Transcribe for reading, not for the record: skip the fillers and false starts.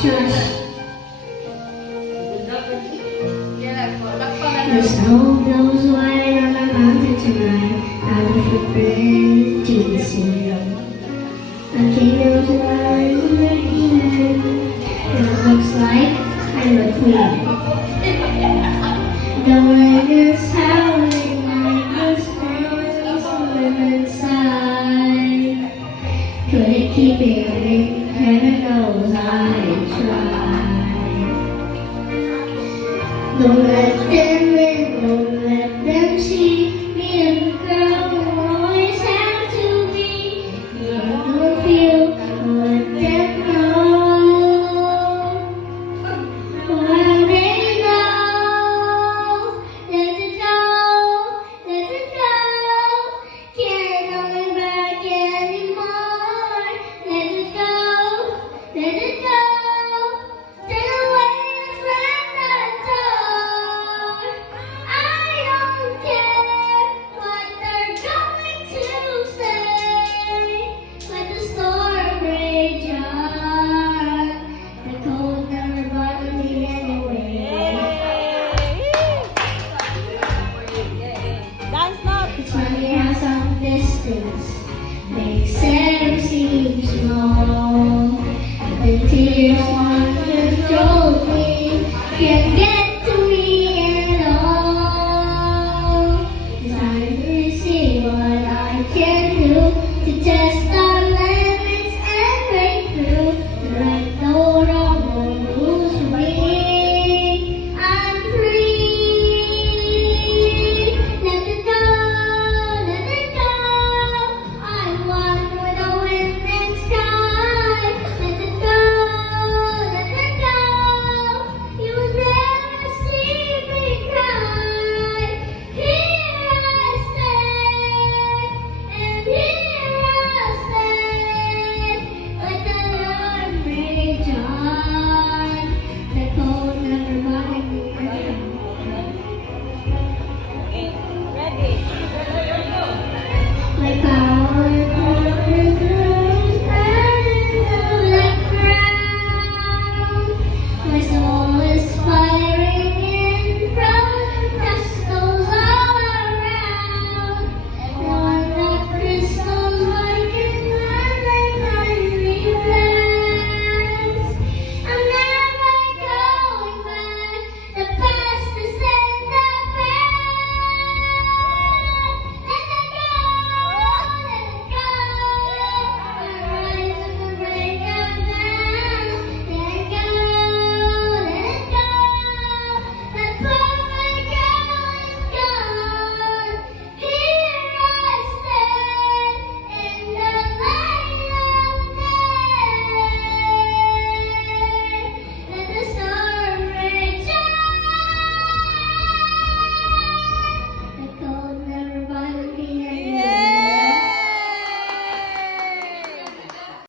Shush. The snow blows white on the mountain tonight. I will footprint to the sea. A kingdom to rise in the evening. It looks like I'm a queen. The wind is howling like the storms swim inside. Couldn't keep it in, heaven knows I tried. Don't let them